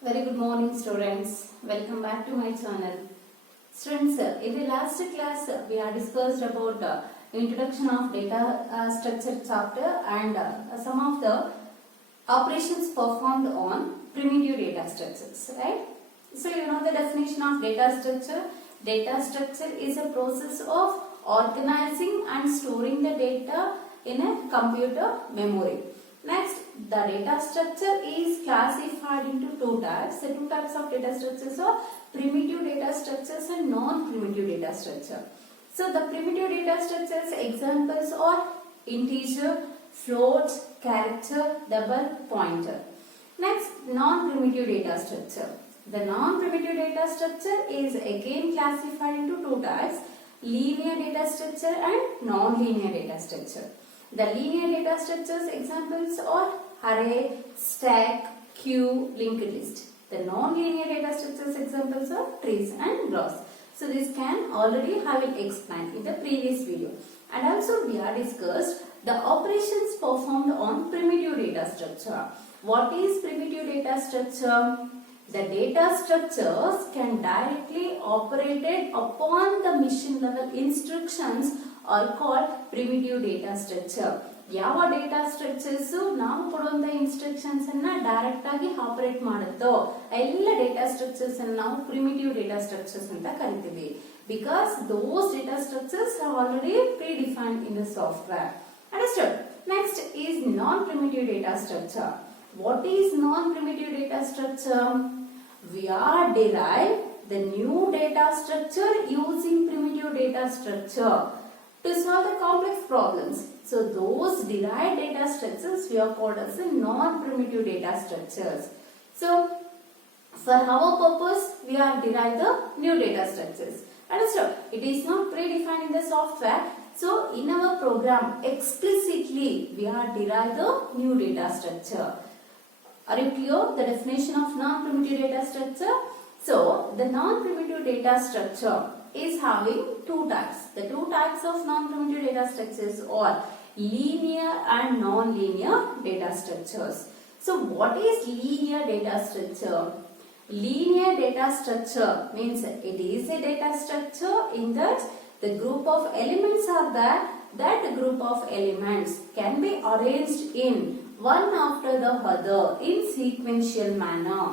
Very good morning students. Welcome back to my channel. Students, in the last class we have discussed about introduction of data structure chapter and some of the operations performed on primitive data structures, right? So you know the definition of data structure. Data structure is a process of organizing and storing the data in a computer memory. Next, the data structure is classified into two types. The two types of data structures are primitive data structures and non-primitive data structure. So the primitive data structures examples are integer, float, character, double pointer. Next, non-primitive data structure. The non-primitive data structure is again classified into two types, linear data structure and non-linear data structure. The linear data structures examples are array, stack, queue, linked list. The non-linear data structures examples are trees and graphs. So this can already I will explain in the previous video. And also we have discussed the operations performed on primitive data structure. What is primitive data structure? The data structures can directly operated upon the machine level instructions are called primitive data structure. ಯಾವ data structures ನಾವು ಕೊಡುವಂತ instructions ಅನ್ನ direct ಆಗಿ operate ಮಾಡುತ್ತೋ ಎಲ್ಲ data structures ಅನ್ನು ನಾವು primitive data structures ಅಂತ ಕರಿತೀವಿ because those data structures are already pre defined in the software. Understood? Next is non primitive data structure. What is non-primitive data structure? We are derive the new data structure using primitive data structure to solve the complex problems. So those derived data structures we are called as the non-primitive data structures. So for our purpose we are derive the new data structures. Understood? It is not predefined in the software. So in our program explicitly we are derive the new data structure. Are you clear the definition of non-primitive data structure? So the non-primitive data structure is having two types. The two types of non-primitive data structures are linear and non-linear data structures. So what is linear data structure? Linear data structure means it is a data structure in that the group of elements are there. That group of elements can be arranged in one after the other in sequential manner.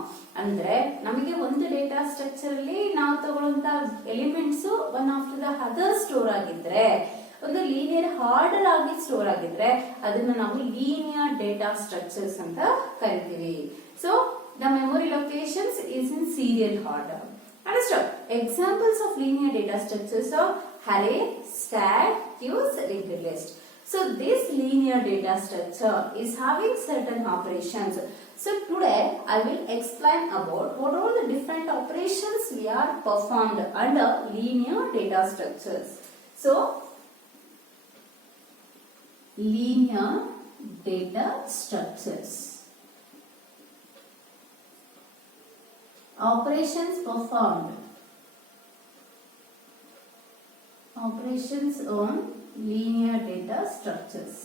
ಅಂದ್ರೆ ನಮಗೆ ಒಂದು data structure ಅಲ್ಲಿ ನಾವು ತಗೊಳ್ಳುವಂತ elements one after the other store ಆಗಿದ್ರೆ, ಒಂದು linear order ಆಗಿ store ಆಗಿದ್ರೆ ಅದನ್ನ ನಾವು ಲೀನಿಯರ್ ಡೇಟಾ ಸ್ಟ್ರಕ್ಚರ್ಸ್ ಅಂತ ಕರಿತೀವಿ. So the memory locations is in serial order. Understood? Examples of linear data structures are array, stack, queues, linked list. So this linear data structure is having certain operations. So today I will explain about what are the different operations we are performed under linear data structures. So linear data structures. Operations performed. Operations on linear data structures.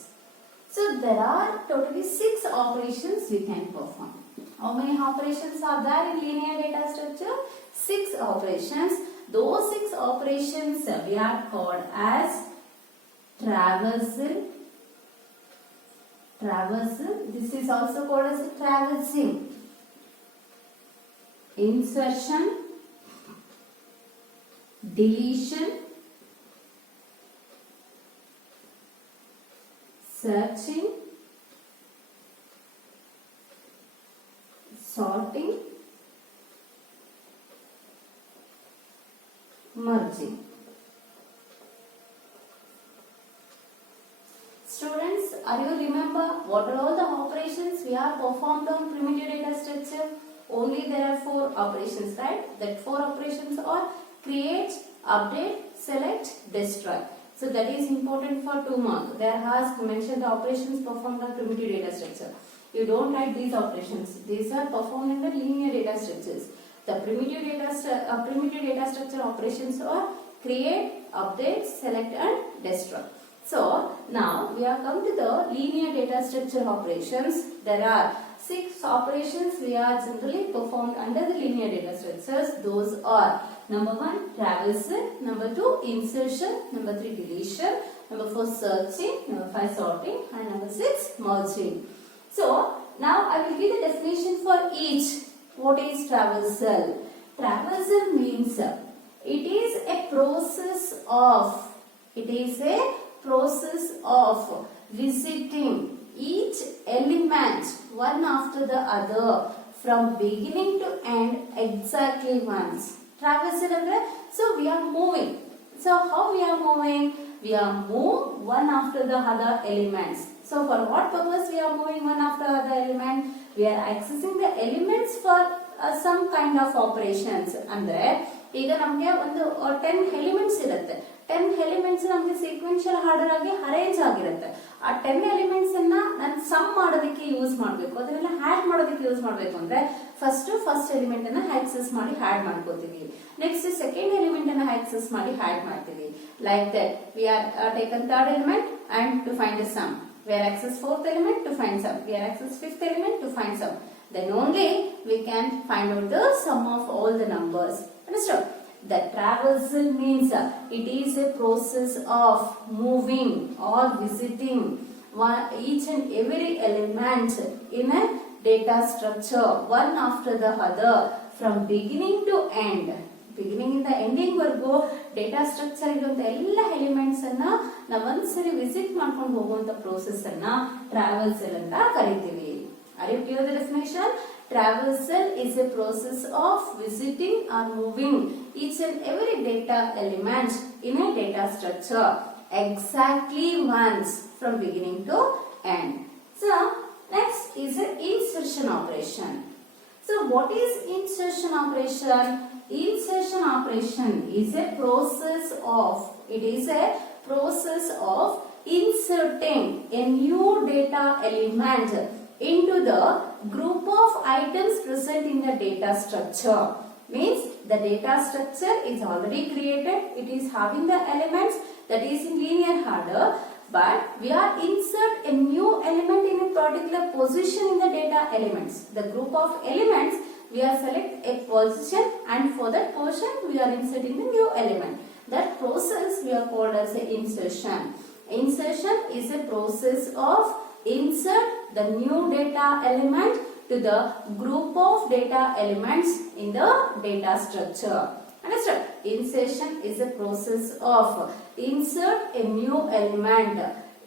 So there are totally 6 operations we can perform. How many operations are there in linear data structure? 6 operations. Those 6 operations we are called as traversal. Traversal. This is also called as traversing. Insertion, deletion, searching, sorting, merging. Students, are you remember what are all the operations we are performed on primitive data structure? Only there are 4 operations, right? That 4 operations are create, update, select, destroy. So that is important for 2 marks. There has mentioned the operations performed on primitive data structure. You don't write these operations. These are performed in the linear data structures. The primitive data structure operations are create, update, select and destroy. So now we have come to the linear data structure operations. There are 6 operations we are generally performed under the linear data structures. Those are number 1 traversal, number 2 insertion, number 3 deletion, number 4 searching, number 5 sorting, and number 6 merging. So now I will give the definition for each. What is traversal? Traversal means it is a process of visiting each element one after the other from beginning to end exactly once. Traversal andre, so we are moving. So how we are moving? We are move one after the other elements. So for what purpose we are moving one after other element? We are accessing the elements for some kind of operations. Andre ಈಗ ನಮಗೆ ಒಂದು 10 elements ಇರುತ್ತೆ. 10 elements ನಮಗೆ sequential order ಆಗಿ arrange ಆಗಿರುತ್ತೆ. ಆ 10 elements ಅನ್ನ ನಾನು ಸಮ್ ಮಾಡೋದಕ್ಕೆ ಯೂಸ್ ಮಾಡಬೇಕು, ಅದನ್ನೆಲ್ಲ ಆಡ್ ಮಾಡೋದಕ್ಕೆ ಯೂಸ್ ಮಾಡಬೇಕು ಅಂದ್ರೆ ಫಸ್ಟ್ ಎಲಿಮೆಂಟ್ ಅನ್ನ ಆಕ್ಸೆಸ್ ಮಾಡಿ ಆಡ್ ಮಾಡ್ಕೋತೀವಿ. ನೆಕ್ಸ್ಟ್ ಸೆಕೆಂಡ್ ಎಲಿಮೆಂಟ್ ಅನ್ನ ಆಕ್ಸೆಸ್ ಮಾಡಿ ಆಡ್ ಮಾಡ್ತೀವಿ. Like that we are taken third element and to find the sum. We are access fourth element to find sum. We are access fifth element to find sum. Then only we can find out the sum of all the numbers. Understood? The traversal means it is a process of moving or visiting each and every element in a data structure one after the other from beginning to end. Beginning ಇಂದ ending ವರೆಗೂ data structure ಇರುವಂತ ಎಲ್ಲ elements ಅನ್ನ ನಾವು ಒಂದ್ಸರಿ visit ಮಾಡ್ಕೊಂಡು ಹೋಗುವಂತ process ಅನ್ನ ಟ್ರಾವೆಲ್ಸಲ್ ಅಂತ ಕರಿತೀವಿ. Are you clear the definition? Traversal is a process of visiting or moving each and every data element in a data structure exactly once from beginning to end. So next is an insertion operation. So what is insertion operation? Insertion operation is a process of inserting a new data element into the group of items present in the data structure. Means the data structure is already created, it is having the elements that is in linear order, but we are insert a new element in a particular position in the data elements. The group of elements we are select a position, and for that position we are inserting the new element. That process we are called as a insertion. Insertion is a process of insert the new data element to the group of data elements in the data structure. Understood? Insertion is a process of insert a new element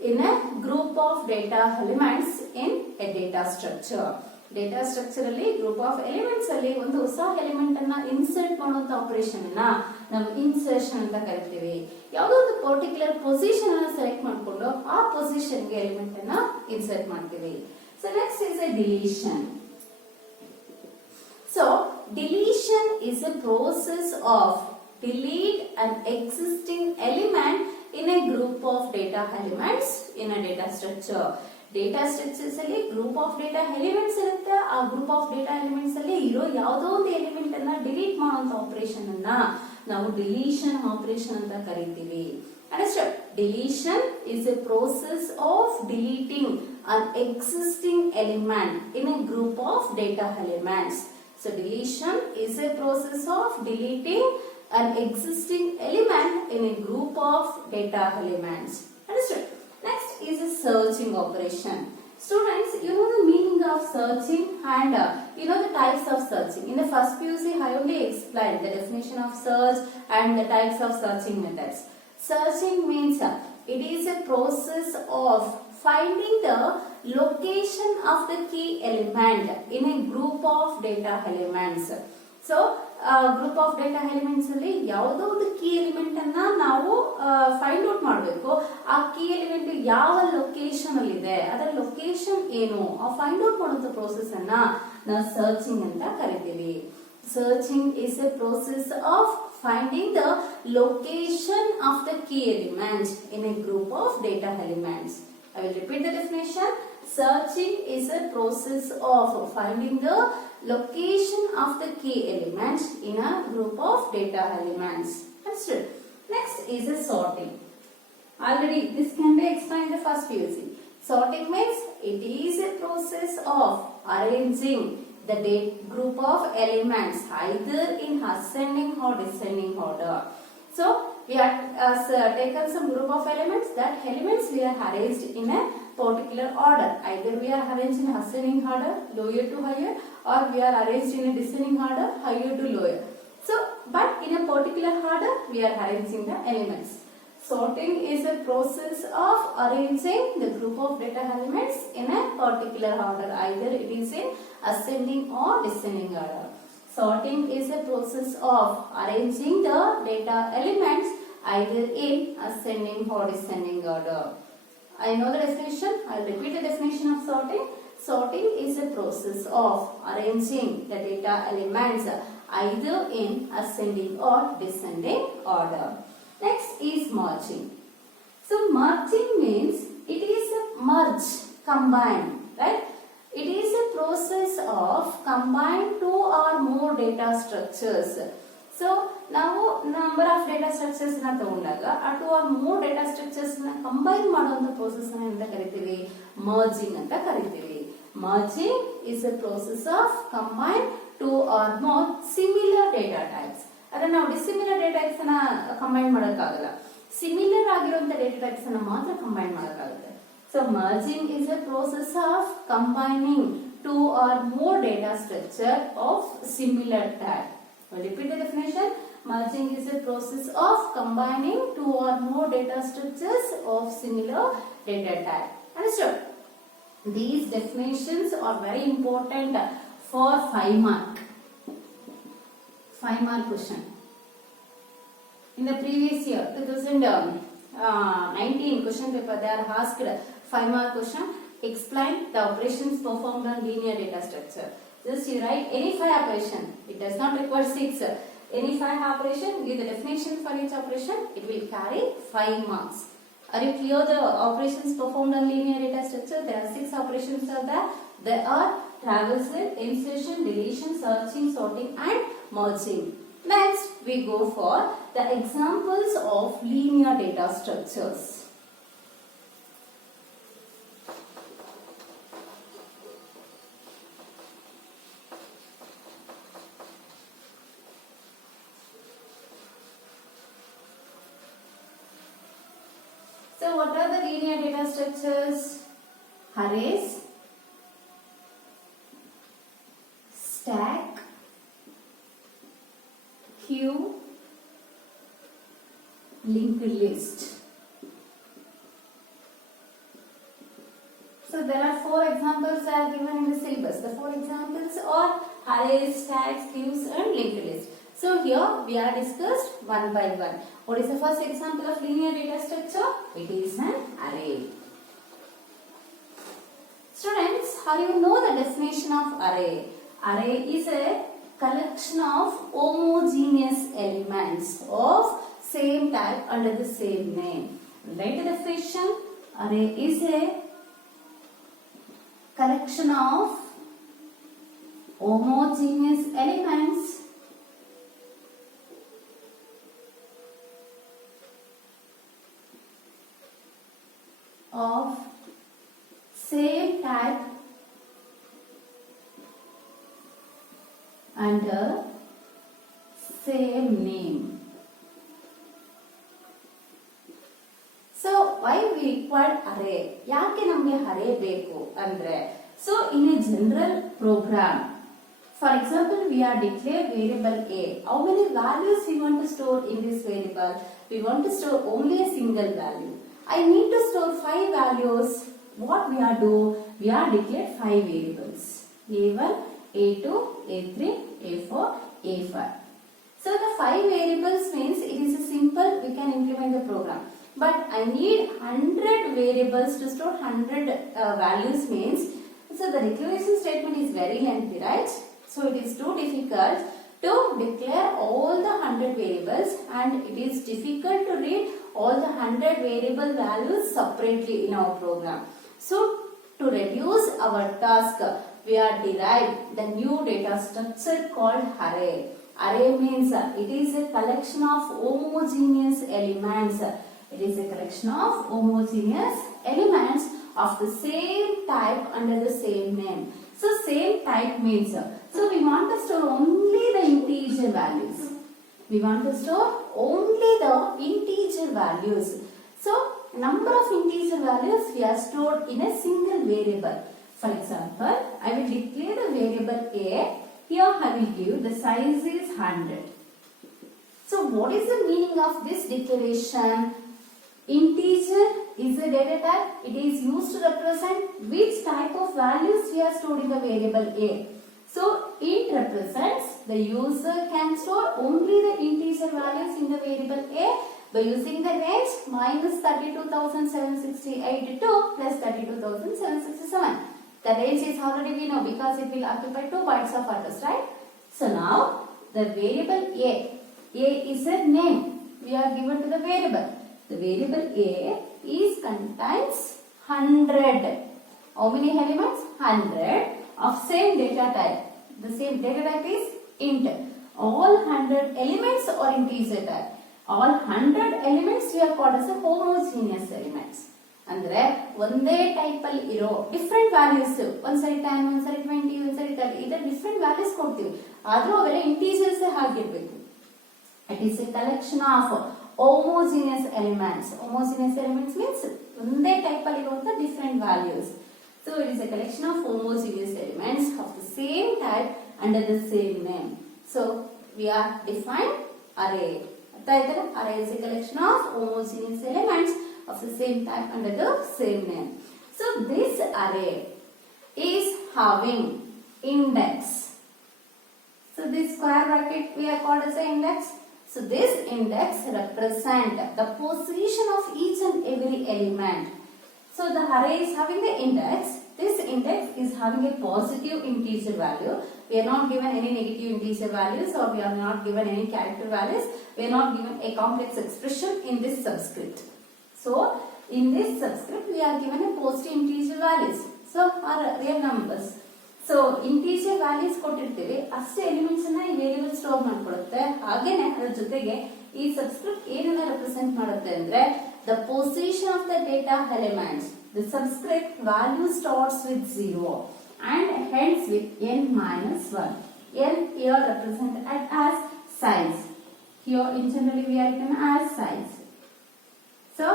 in a group of data elements in a data structure. Data structure ಅಲ್ಲಿ group of elements ಅಲ್ಲಿ ಒಂದು ಹೊಸ element ಅನ್ನ insert ಮಾಡುವಂತ operation ಅನ್ನ ನಾವು insertion ಅಂತ ಕರಿತೀವಿ. ಯಾವುದೋ ಒಂದು ಪರ್ಟಿಕ್ಯುಲರ್ ಪೊಸಿಷನ್ ಅನ್ನ ಸೆಲೆಕ್ಟ್ ಮಾಡಿಕೊಂಡು ಆ ಪೊಸಿಷನ್ ಗೆ ಎಲಿಮೆಂಟ್ ಅನ್ನ ಇನ್ಸರ್ಟ್ ಮಾಡ್ತೀವಿ. So next is A deletion. So deletion is A process of delete an existing element in a group of data elements in a data structure. Data structures ಅಲ್ಲಿ group of data elements ಇರುತ್ತೆ. ಆ group of data elements ಅಲ್ಲಿ ಇರೋ ಯಾವುದೋ ಒಂದು element ಅನ್ನ delete ಮಾಡುವಂತ operation ಅನ್ನ ನಾವು ಡಿಲೀಷನ್ ಆಪರೇಷನ್ ಅಂತ ಕರಿತೀವಿ. Understood? Deletion is a process of deleting an existing element in a group of data elements. So deletion is a process of deleting an existing element in a group of data elements. Understood? Next is a searching operation. Students, you know the meaning of searching and you know the types of searching. In the first PUC, I only explained the definition of search and the types of searching methods. Searching means it is a process of finding the location of the key element in a group of data elements. So group of data elements ಅಲ್ಲಿ ಯಾವುದೋ ಒಂದು key element ಅನ್ನ ನಾವು find out ಮಾಡಬೇಕು. ಆ key element ಯಾವ location ಅಲ್ಲಿ ಇದೆ, ಅದರ ಲೊಕೇಶನ್ ಏನು, ಆ ಫೈಂಡ್ ಔಟ್ ಮಾಡುವಂತ ಪ್ರೋಸೆಸ್ ಅನ್ನ ನಾವು ಸರ್ಚಿಂಗ್ ಅಂತ ಕರಿತೀವಿ. Searching is A process of finding the location of the key element in a group of data elements. I will repeat the definition. Searching is a process of finding the location of the key element in a group of data elements. Understood? Next is a sorting. Already this can be explained in the first PUC. Sorting means it is a process of arranging the group of elements either in ascending or descending order. So we have taken some group of elements. That elements we are arranged in a particular order. Either we are arranged in ascending order, lower to higher, or we are arranged in a descending order, higher to lower. So, but in a particular order, we are arranging the elements. Sorting is a process of arranging the group of data elements in a particular order. Either it is in ascending or descending order. Sorting is a process of arranging the data elements either in ascending or descending order. I know the definition. I will repeat the definition of sorting. Sorting is a process of arranging the data elements either in ascending or descending order. Next is merging. So merging means it is a merge, combine, right? It is a process of combine two or more data structures. So now number of data structures na tagondaga two or more data structures na combine ಮಾಡುವಂತ process ಅನ್ನು ಎಂತ ಕರೀತೀವಿ? Merging ಅಂತ ಕರೀತೀವಿ. Merging is a process of combine two or more similar data types. ಅದನ್ನ ನಾವು dissimilar data types ಅನ್ನ combine ಮಾಡೋಕ್ಕಾಗಲ್ಲ. ಸಿಮಿಲರ್ ಆಗಿರುವಂತ ಡೇಟಾ ಟೈಪ್ಸ್ ಅನ್ನ ಮಾತ್ರ ಕಂಬೈನ್ ಮಾಡೋಕ್ಕಾಗುತ್ತೆ. So merging is a process of combining two or more data structure of similar type. I'll repeat the definition. Merging is a process of combining two or more data structures of similar data type. Understood? These definitions are very important for 5 mark. 5 mark question. In the previous year, 2019 question paper, they are asked 5 mark question. Explain the operations performed on linear data structure. Just you write any 5 operation. It does not require 6. Any 5 operation, give the definition for each operation. It will carry 5 marks. Are you clear the operations performed on linear data structure? There are 6 operations are there. There are traversal, insertion, deletion, searching, sorting and merging. Next, we go for the examples of linear data structures. So, what are the linear data structures? Arrays, stack, queue, linked list. So there are 4 examples that are given in the syllabus. The 4 examples are arrays, stacks, queues and linked list. So here we are discussed one by one. What is the first example of linear data structure? It is an array. Students, how do you know the definition of array? Array is a collection of homogeneous elements of same type under the same name. Write the definition. Array is a collection of homogeneous elements of same type under same name. So why we require array? ಯಾಕೆ ನಮಗೆ array ಬೇಕು ಅಂದ್ರೆ, so in a general program, for example, we are declare variable a. How many values we want to store in this variable? We want to store only a single value. I need to store 5 values. What we are do? We are declare 5 variables. A1, A2, A3, A4, A5. So the 5 variables means it is a simple, we can implement the program. But I need 100 variables to store 100 values means, so the declaration statement is very lengthy, right? So it is too difficult to declare all the 100 variables and it is difficult to read all the 100 variable values separately in our program. So to reduce our task, we are derived the new data structure called array. Array means it is a collection of homogeneous elements. It is a collection of homogeneous elements of the same type under the same name. So same type means, so we want to store only the integer values. We want to store only the integer values. So number of integer values we are stored in a single variable. For example, I will declare the variable a. Here I will give the size is 100. So what is the meaning of this declaration? Integer is a data type. It is used to represent which type of values we are stored in the variable a. So int represents the user can store only the integer values in the variable a by using the range minus 32,768 to plus 32,767. The range is already we know because it will occupy 2 bytes of address, right? So now the variable a is a name we are given to the variable. The variable a contains 100. How many elements? 100 of same data type. The same data type is int. All 100 elements are integer type. All 100 elements we are called as a homogeneous elements. ಅಂದ್ರೆ ಒಂದೇ type ಅಲ್ಲಿ ಇರೋ different values ಒಂದ್ಸರಿ 10 ಒಂದ್ಸರಿ 20 ಒಂದ್ಸರಿ 30 ಇದರ different values ಕೊಡ್ತೀವಿ ಆದ್ರೂ ಅವೆಲ್ಲ ಇಂಟೀಜರ್ಸ್ ಆಗಿರಬೇಕು. It is a collection of homogeneous elements. Homogeneous elements means ಒಂದೇ ಟೈಪ್ ಅಲ್ಲಿ ಇರುವಂತ different values. So it is a collection of homogeneous elements of the same type under the same name. So we are defined array. Array is a collection of homogeneous elements of the same type under the same name. So this array is having index. So this square bracket we are called as an index. So this index represent the position of each and every element. So the array is having the index. This index is having a positive integer value. We are not given any negative integer values or we are not given any character values. We are not given a complex expression in this subscript. So in this subscript we are given a positive integer values. So are real numbers. So integer values ಕೊಟ್ಟಿರ್ತೀವಿ ಅಷ್ಟೇ elements ಅನ್ನ ಈ variable store ಮಾಡ್ಕೊಳ್ಳುತ್ತೆ. ಹಾಗೇನೆ ಅದರ ಜೊತೆಗೆ ಈ subscript ಏನನ್ನ represent ಮಾಡುತ್ತೆ ಅಂದ್ರೆ the position of the data elements. The subscript value starts with 0 and ends with n minus 1. N here represented as size. Here in generally we are written as size. So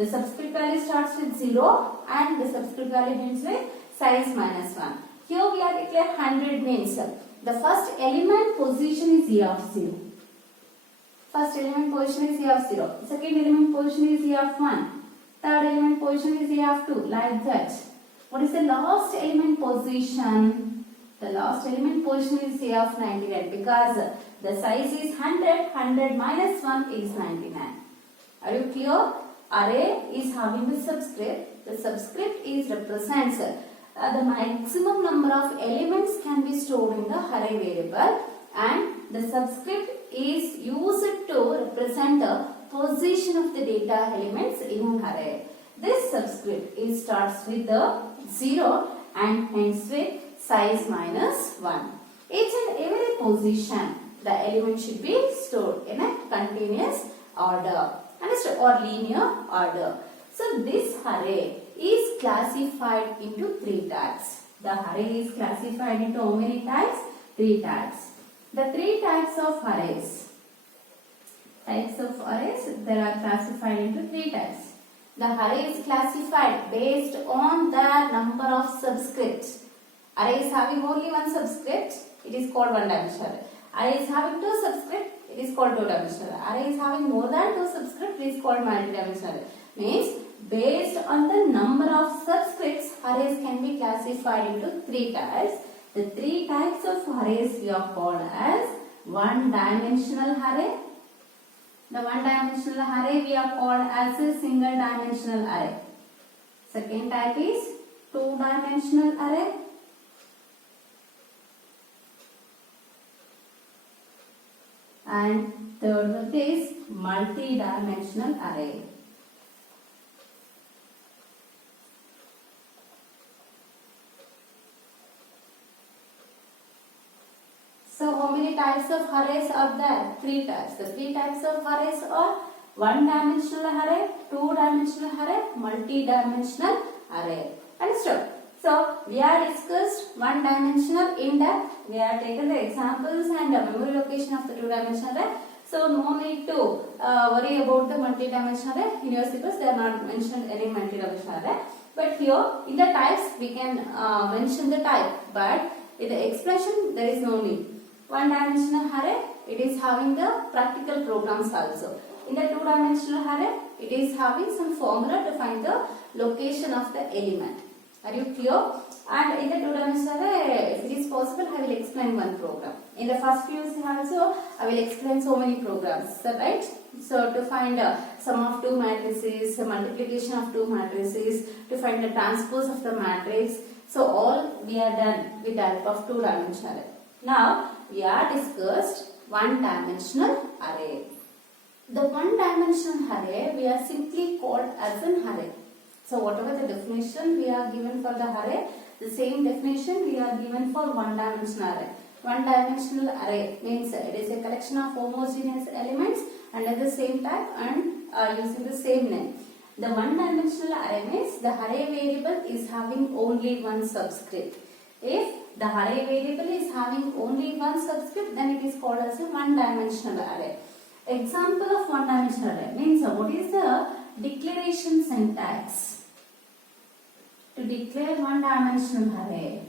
the subscript value starts with 0 and the subscript value ends with size minus 1. Here we are declared 100 means the first element position is E of 0. First element position is E of 0. Second element position is E of 1. Third element position is E of 2. Like that. What is the last element position? The last element position is E of 99 because the size is 100. 100 minus 1 is 99. Are you clear? Array is having the subscript. The subscript is represents the maximum number of elements can be stored in the array variable and the subscript is used to represent the position of the data elements in an array. This subscript starts with the 0 and ends with size minus 1. Each and every position the element should be stored in a continuous order or linear order. So this array is classified into 3 types. The array is classified into how many types? 3 types. The 3 types of arrays. They are classified into 3 types. The array is classified based on the number of subscripts. Array is having only one subscript, it is called one dimensional. Array is having 2 subscripts, it is called 2 dimensional. Array is having more than 2 subscripts, it is called multi-dimensional. Means based on the number of subscripts, arrays can be classified into 3 types. The 3 types of arrays we are called as one-dimensional array. The one-dimensional array we are called as a single-dimensional array. Second type is two-dimensional array. And third one is multi-dimensional array. So how many types of arrays are there? 3 types. The 3 types of arrays are one-dimensional array, two-dimensional array, multi-dimensional array. Understood? So we have discussed one dimensional in depth. We have taken the examples and the memory location of the two dimensional array. So no need to worry about the multi-dimensional array in your syllabus. They are not mentioned any multi-dimensional array. But here in the types we can mention the type. But in the expression there is no need. One dimensional array, it is having the practical programs also. In the two dimensional array, it is having some formula to find the location of the element. Are you clear? And in the two dimensional array, if it is possible, I will explain one program. In the first PUC also, I will explain so many programs, right? So to find sum of two matrices, multiplication of two matrices, to find the transpose of the matrix. So all we are done with the help of two dimensional array. Now we are discussed one dimensional array. The one dimensional array we are simply called as an array. So whatever the definition we are given for the array, the same definition we are given for one dimensional array. One dimensional array means it is a collection of homogeneous elements under the same type and using the same name. The one dimensional array means the array variable is having only one subscript. If the array variable is having only one subscript, then it is called as a one dimensional array. Example of one dimensional array means what is the declaration syntax to declare one dimensional array?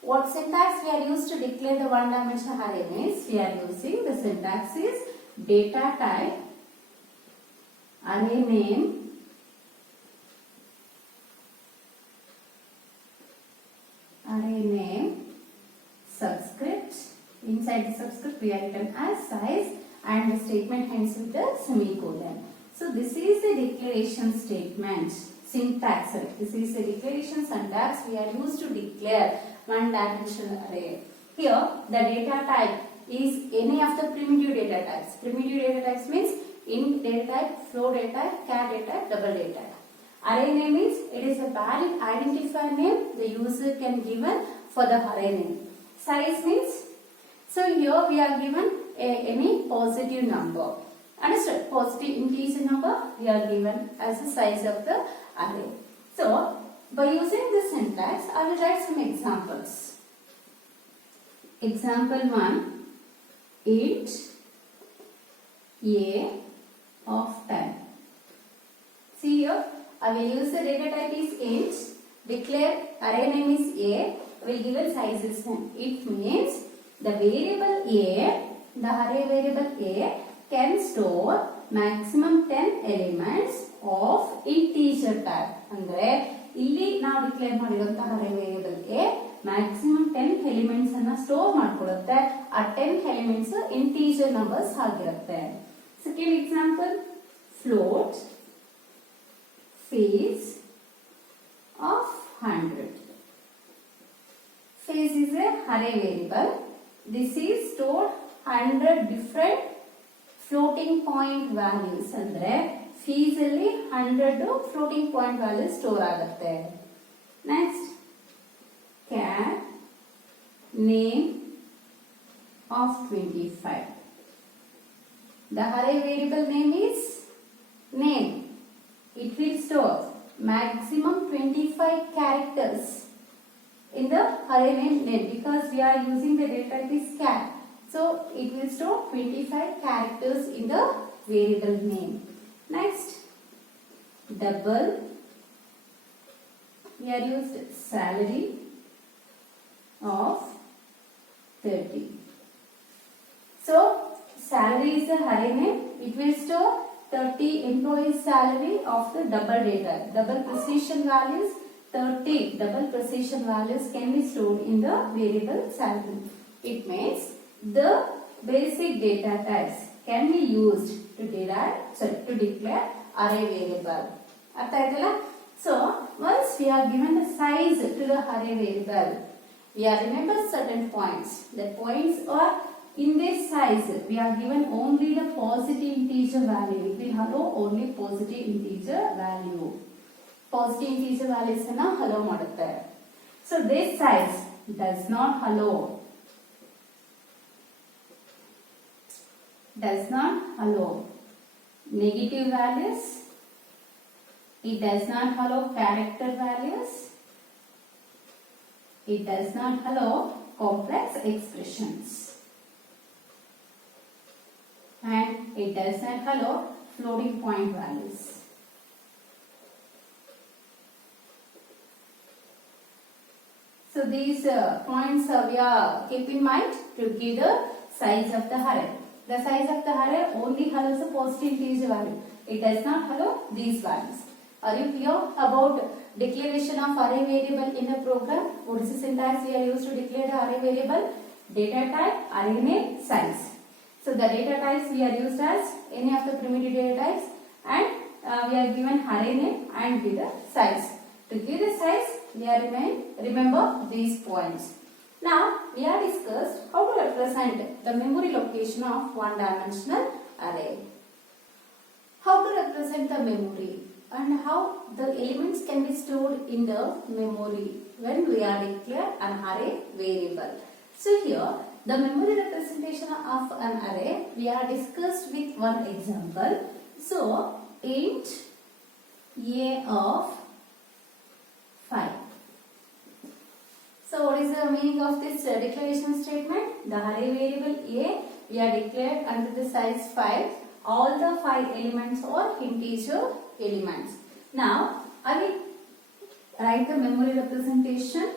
What syntax we are used to declare the one dimensional array means we are using the syntax is data type, array name, subscript. Inside the subscript we are written as size and the statement ends with the semicolon. So this is the declaration statement syntax. This is the declaration syntax we are used to declare one dimensional array. Here the data type is any of the primitive data types. Primitive data types means int data type, float data type, char data type, double data type. Array name means it is a valid identifier name the user can given for the array name. Size means, so here we are given any positive number. Understood? Positive integer number we are given as the size of the array. So by using this syntax, I will write some examples. Example 1, int a of 10. See here, I will use the data type is int, declare array name is a, will give a size is 10. It means the variable a, the array variable a can store maximum 10 elements of integer type. Andre ಇಲ್ಲಿ ನಾವು declare ಮಾಡಿರುವಂತಹ array variable a maximum 10 elements ಅನ್ನು store ಮಾಡಿಕೊಳ್ಳುತ್ತೆ. ಆ 10 elements integer numbers ಆಗಿರುತ್ತೆ. Second example, float phase of 100. Phase is a array variable. This is stored 100 different floating point values. ಅಂದ್ರೆ fees ಅಲ್ಲಿ 100 floating point value store ಆಗುತ್ತೆ. Next char name of 25. The array variable name is name. It will store maximum 25 characters in the array name because we are using the data type is char. So it will store 25 characters in the variable name. Next, double. We are used salary of 30. So salary is a array name. It will store 30 employees salary of the double data. Double precision values, 30 double precision values can be stored in the variable salary. It means the basic data types can be used to declare array variable. Artha aitala? So once we are given the size to the array variable, we are remember certain points. The points are in this size we are given only the positive integer value. It will allow only positive integer value. Positive integer values anna allow ಮಾಡುತ್ತೆ. So this size does not allow negative values It does not allow character values. It does not allow complex expressions. And it does not allow floating point values. So these points we are keep in mind to give the size of the array. The size of the array only allows a positive integer value. It does not allow these values. Are you clear about declaration of array variable in a program? What is the syntax we are used to declare the array variable? Data type, array name, size. So the data types we are used as any of the primitive data types, and we are given array name and give the size. To give the size, we are remember these points. Now we have discussed how to represent the memory location of one-dimensional array. How to represent the memory and how the elements can be stored in the memory when we are declare an array variable. So here the memory representation of an array we are discussed with one example. So int a of 5. So what is the meaning of this declaration statement? The array variable a we are declared under the size 5. All the 5 elements are integer elements. Now I will write the memory representation.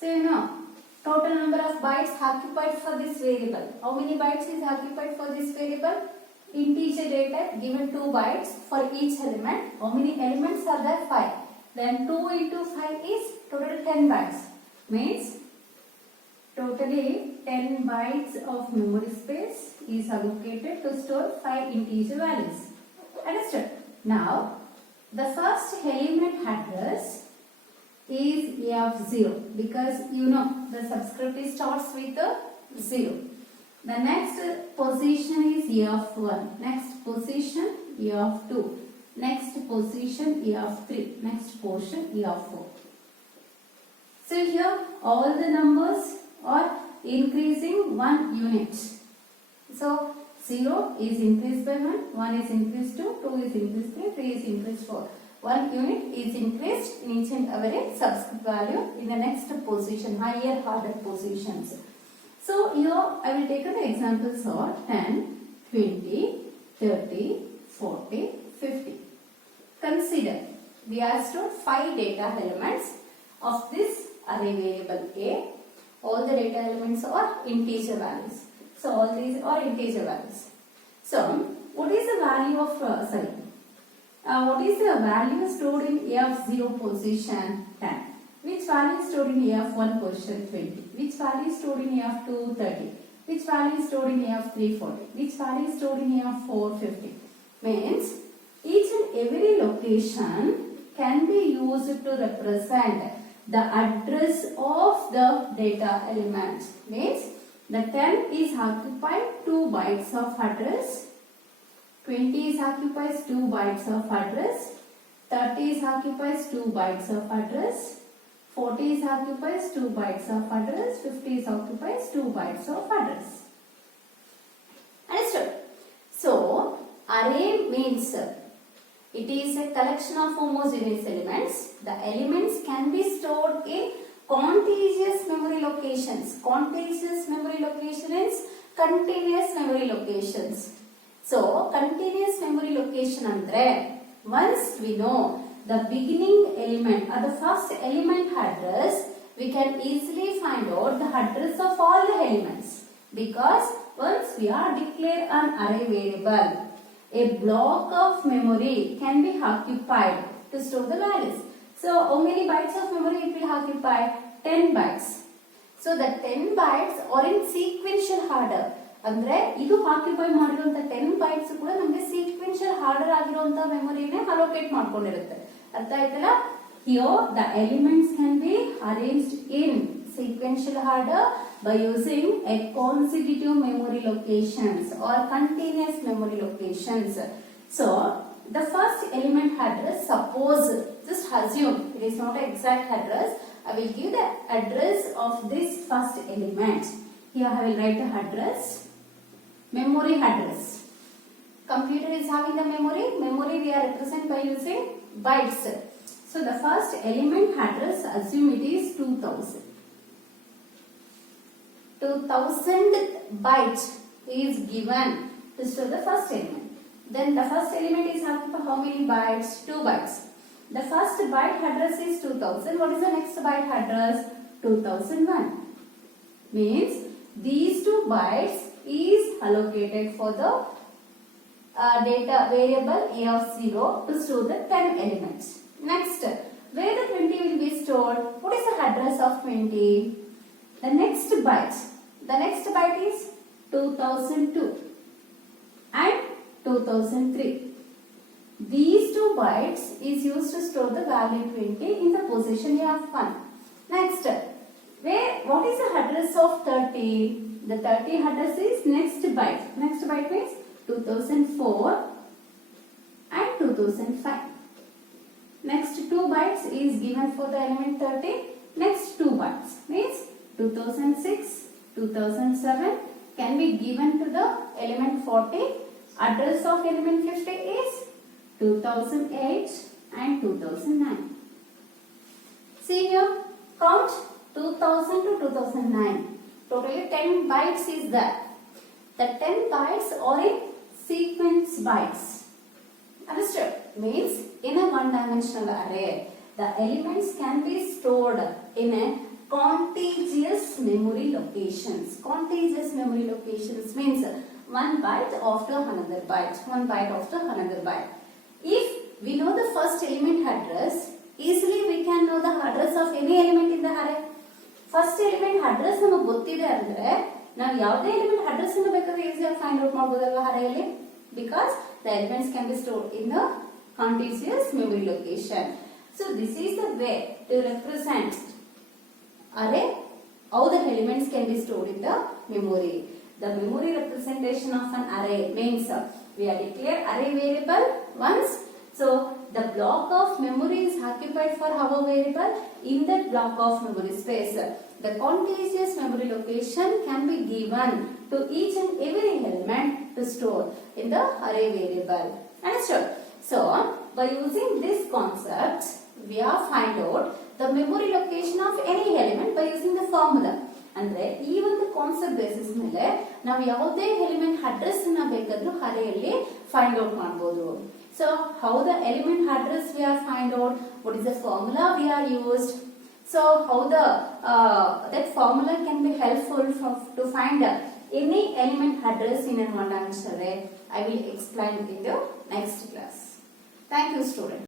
So you know total number of bytes occupied for this variable. How many bytes is occupied for this variable? Integer data given 2 bytes for each element. How many elements are there? 5. Then 2 into 5 is total 10 bytes. Means totally 10 bytes of memory space is allocated to store 5 integer values. Understood? Now the first element address is a of 0 because you know the subscript starts with a 0. The next position is a of 1. Next position a of 2. Next position a of 3. Next position a of 4. So here all the numbers are increasing 1 unit. So 0 is increased by 1, 1 is increased 2, 2 is increased 3, 3 is increased 4. 1 unit is increased in each and every subscript value in the next position, higher order positions. So here I will take the examples of 10, 20, 30, 40, 50. Consider we have stored 5 data elements of this array variable A. All the data elements are integer values. So all these are integer values. So what is the value of what is the value stored in A of 0 position? 10. Which value is stored in A of 1 position? 20. Which value is stored in A of 2? 30. Which value is stored in A of 3? 40. Which value is stored in A of 4? 50. Means each and every location can be used to represent the address of the data element. Means the 10 is occupied 2 bytes of address. 20 is occupies 2 bytes of address. 30 is occupies 2 bytes of address. 40 is occupies 2 bytes of address. 50 is occupies 2 bytes of address. Understood? So array means it is a collection of homogeneous elements. The elements can be stored in contiguous memory locations. Contiguous memory location is continuous memory locations. So continuous memory location andre once we know the beginning element or the first element address, we can easily find out the address of all the elements, because once we are declare an array variable, a block of memory can be occupied to store the values. So how many bytes of memory it will occupy? 10 bytes. So the 10 bytes are in sequential order. ಅಂದ್ರೆ ಇದು occupy ಮಾಡಿರುವಂತ 10 bytes ಕೂಡ ನಮಗೆ sequential order ಆಗಿರುವಂತ ಮೆಮೊರಿನೇ allocate ಮಾಡ್ಕೊಂಡಿರುತ್ತೆ. ಅರ್ಥ ಆಯ್ತಲ್ಲ? Here the elements can be arranged in sequential order by using a consecutive memory locations or continuous memory locations. So the first element address, suppose just assume it is not an exact address, I will give the address of this first element. Here I will write the address, memory address. Computer is having the memory. Memory we are represent by using bytes. So the first element address, assume it is 2000. 2000 byte is given to store the first element. Then the first element is having how many bytes? 2 bytes. The first byte address is 2000. What is the next byte address? 2001. Means these 2 bytes is allocated for the data variable a of 0 to store the 10 elements. Next, where the 20 will be stored? What is the address of 20? The next byte is 2002 and 2003. These 2 bytes is used to store the value 20 in the position of 1. Next, what is the address of 30? The 30 address is next byte. Next byte means 2004 and 2005. Next 2 bytes is given for the element 30. Next 2 bytes means 2006, 2007 can be given to the element 40. Address of element 50 is 2008 and 2009. See here, count 2000 to 2009. Totally 10 bytes is there. The 10 bytes are in sequence bytes. Understood? Means in a one-dimensional array, the elements can be stored in a contiguous memory locations. Contiguous memory locations means one byte after another byte. One byte after another byte. If we know the first element address, easily we can know the address of any element in the array. First element address ನಮಗೆ ಗೊತ್ತಿದೆ ಅಂದ್ರೆ ನಾವು ಯಾವುದೇ element address ಅನ್ನು ಬೇಕಾದ್ರೆ ಈಸಿಯಾಗಿ find out ಮಾಡಬಹುದಲ್ವಾ ಅರೇಯಲ್ಲಿ, because the elements can be stored in the contiguous memory location. So this is the way to represent array, how the elements can be stored in the memory. The memory representation of an array means we are declare array variable once. So the block of memory is occupied for our variable. In that block of memory space, the contiguous memory location can be given to each and every element to store in the array variable. Understood? So by using this concept, we are find out the memory location of any element by using the formula. ಅಂದ್ರೆ ಈ ಒಂದು concept basis ಮೇಲೆ ನಾವು ಯಾವುದೇ element address ಅನ್ನ ಬೇಕಾದ್ರೂ ಅರೇಯಲ್ಲಿ find out ಮಾಡಬಹುದು. So how the element address we are find out, what is the formula we are used, so how the that formula can be helpful to find any element address in an one-dimensional array. I will explain in the next class. Thank you, students.